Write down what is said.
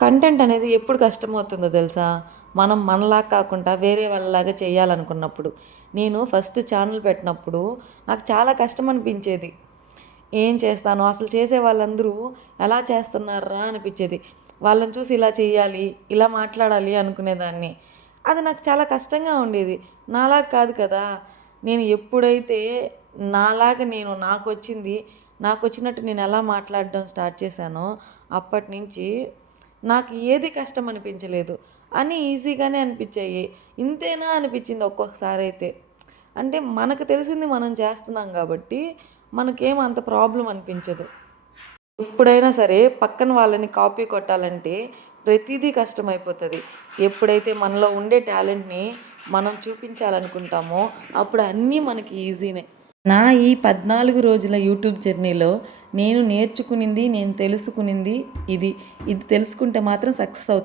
Content అనేది ఎప్పుడు కష్టమవుతుందో తెలుసా? మనం మనలాగా కాకుండా వేరే వాళ్ళలాగా చేయాలనుకున్నప్పుడు. నేను ఫస్ట్ ఛానల్ పెట్టినప్పుడు నాకు చాలా కష్టం అనిపించేది. ఏం చేస్తాను? అసలు చేసే వాళ్ళందరూ ఎలా చేస్తున్నార్రా అనిపించేది. వాళ్ళని చూసి ఇలా చేయాలి, ఇలా మాట్లాడాలి అనుకునేదాన్ని. అది నాకు చాలా కష్టంగా ఉండేది. నాలాగా కాదు కదా! నేను ఎప్పుడైతే నాలాగా నేను నాకొచ్చినట్టు నేను ఎలా మాట్లాడడం స్టార్ట్ చేశానో అప్పటినుంచి నాకు ఏది కష్టం అనిపించలేదు. అన్నీ ఈజీగానే అనిపించాయి. ఇంతేనా అనిపించింది ఒక్కొక్కసారి అయితే. అంటే మనకు తెలిసింది మనం చేస్తున్నాం కాబట్టి మనకేం అంత ప్రాబ్లమ్ అనిపించదు. ఎప్పుడైనా సరే పక్కన వాళ్ళని కాపీ కొట్టాలంటే ప్రతీదీ కష్టమైపోతది. ఎప్పుడైతే మనలో ఉండే టాలెంట్‌ని మనం చూపించాలనుకుంటామో అప్పుడు అన్నీ మనకి ఈజీనే. నా ఈ 14 రోజుల యూట్యూబ్ జర్నీలో నేను నేర్చుకునింది, నేను తెలుసుకునింది ఇది. ఇది తెలుసుకుంటే మాత్రం సక్సెస్ అవుతాం.